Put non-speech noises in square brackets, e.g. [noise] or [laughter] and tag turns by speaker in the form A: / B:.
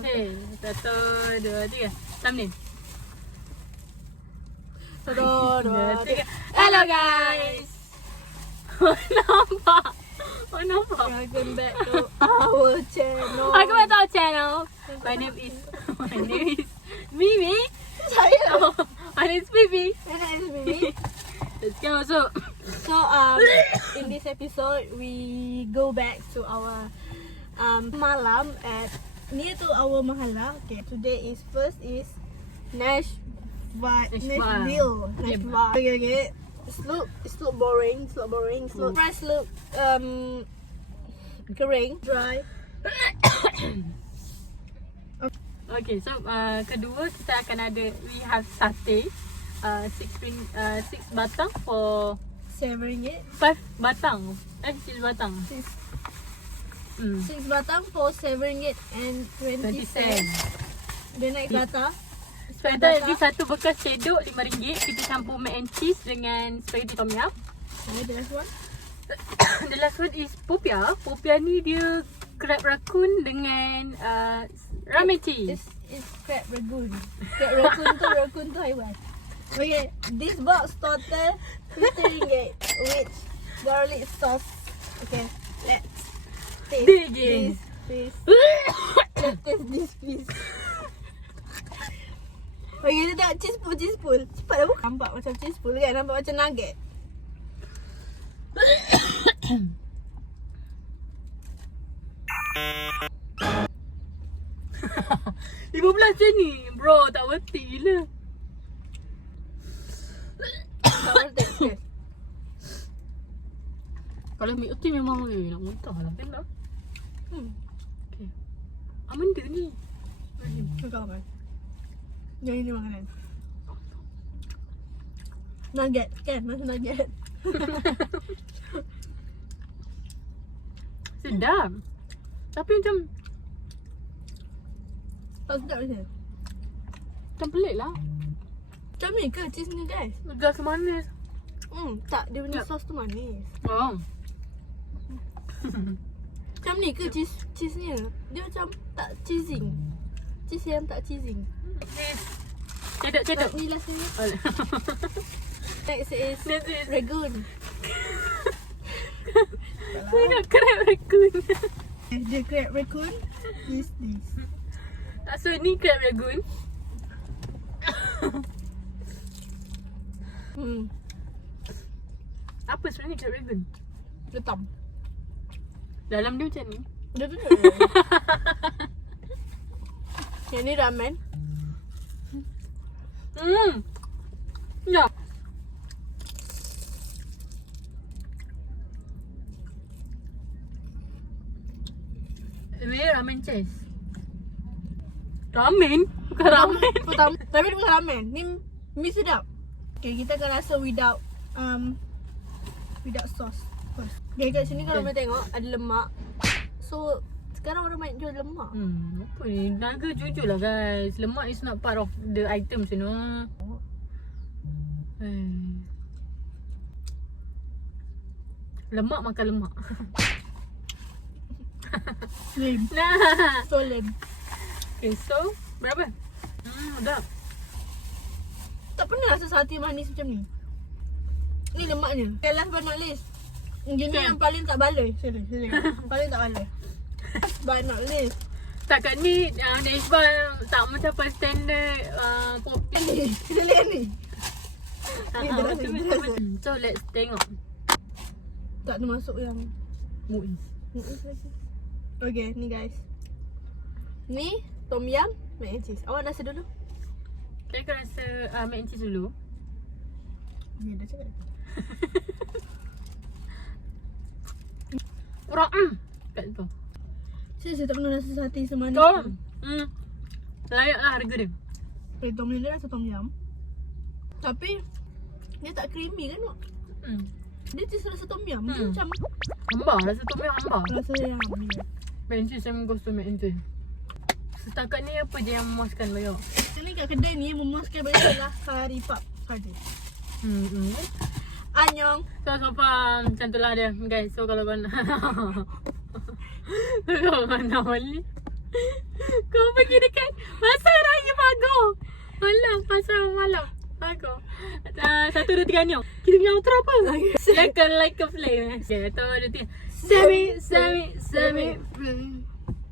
A: Okay. Satu, dua, tiga. Thumbnail.
B: Satu, dua, tiga.
A: Hello guys. [laughs] Oh nampak. Oh nampak.
B: Welcome back to our channel.
A: Welcome back to our channel. My name is [laughs] My name is Mimi.
B: Saya. [laughs]
A: Oh, my name is Bibi.
B: And it's me.
A: Let's go. So,
B: So um, in this episode, we go back to our um malam at near to our mahala. Okay, today is first is Nash, but
A: Nashville.
B: Nashville. Okay, okay. Look, it's look boring. It's look boring. Look, price look um, kering, dry. [coughs]
A: okay. So, uh, kedua kita akan ada we have satay. Uh, six ring, uh, six batang for
B: Seven ringgit.
A: five batang. Eh, six batang.
B: Six,
A: Hmm.
B: six batang for seven ringgit and twenty
A: 20 sen.
B: cents. The next
A: Yeah.
B: bata.
A: Spaghetti ni satu bekas cedok RM5 Kita campur mac and cheese dengan spaghetti tom yum
B: Okay, the last one. [coughs]
A: The last one is popia Popia ni dia crab raccoon dengan uh, ramen cheese
B: It's, it's crab ragoon. Crab raccoon tu [laughs] raccoon tu haiwan. Okay, this box total 50 ringgit which garlic sauce. Okay, let's taste
A: Dig in.
B: this piece. Let's taste this piece. Okay, dia tak cheese pool, cheese pool. Cepat dah buka. Nampak macam cheese pool kan? Nampak macam nugget. [coughs]
A: RM15 je ni Bro tak it gila
B: Tak taste. [coughs]
A: Kalau milk tea memang eh, nak muntah lah kan tak
B: Hmm.
A: Okay Ah benda ni
B: Kau tahu kan? Yang ini makanan. Nugget kan? Macam nugget. [laughs]
A: Sedap Tapi macam
B: Tak sedap macam
A: Macam pelik lah
B: Macam ni ke cheese ni guys?
A: Gas manis
B: Hmm, tak. Dia punya sos tu manis.
A: Oh [laughs]
B: Macam ni ke cheese cheese ni? Dia macam tak cheesing. Cheese yang tak cheesing.
A: Cedok cedok
B: But ni ni.
A: Oh.
B: Next is Ragoon.
A: Saya nak crab raccoon
B: The crab raccoon is this.
A: So ni crab ragoon
B: Hmm,
A: Apa sebenarnya crab ragoon?
B: getam.
A: Dalam dia macam ni
B: Dia tu [laughs] Yang ni ramen.
A: Hmm Ya Ini ramen cheese Ramen? Bukan ramen
B: Pertama, [laughs] tapi bukan ramen. Ni mi sedap. Okay, kita akan rasa without um without sauce Okay, kat sini kalau boleh tengok ada lemak. So, sekarang orang banyak jual lemak.
A: Hmm, apa ni? Naga jujur lah guys Lemak is not part of the items you know Hmm. Lemak makan lemak
B: Lame. [laughs]
A: Nah
B: So lame.
A: Okay so Berapa? Hmm sedap
B: Tak pernah rasa sate manis macam ni. Ni lemaknya. Okay, last but not least. Gini yang paling tak baloi. Sini, sini. [laughs] paling tak baloi. Last but not least.
A: Takat ni uh, Nesbah tak mencapai standard uh, Popi
B: Ni, kita lihat ni.
A: Ah, ah, So let's tengok
B: Tak termasuk yang
A: Muiz
B: Okay, ni guys. Ni tom yum mac and cheese. Awak rasa dulu.
A: Saya akan rasa uh, mac and cheese dulu
B: Ni dah cakap. [laughs]
A: Kurang mm. Kat tu
B: Saya, saya tak pernah rasa sate semanis
A: Oh
B: tu.
A: hmm. Layak lah harga dia
B: Eh, tom dia rasa tom yum. Tapi dia tak creamy kan? Wak?
A: hmm.
B: Dia just rasa tom yum. Dia
A: Hmm.
B: macam
A: Hamba rasa tu memang hamba
B: rasa yang ya.
A: And cheese saya and cheese Setakat ni apa je yang memuaskan bayar
B: Kali kat kedai ni memuaskan banyak lah kari pap.
A: Hmm, hmm.
B: Anyong.
A: So so far macam tu lah dia. Guys So kalau kau nak. Kalau [laughs] kau nak balik? Kau pergi dekat Pasar Raya Pagar Malam Pasar malam. Pagar uh, Satu, dua, tiga, nyok Kita punya outro apa? [laughs] Like a, like a flame. Okay, satu, dua, tiga. Semi, semi, semi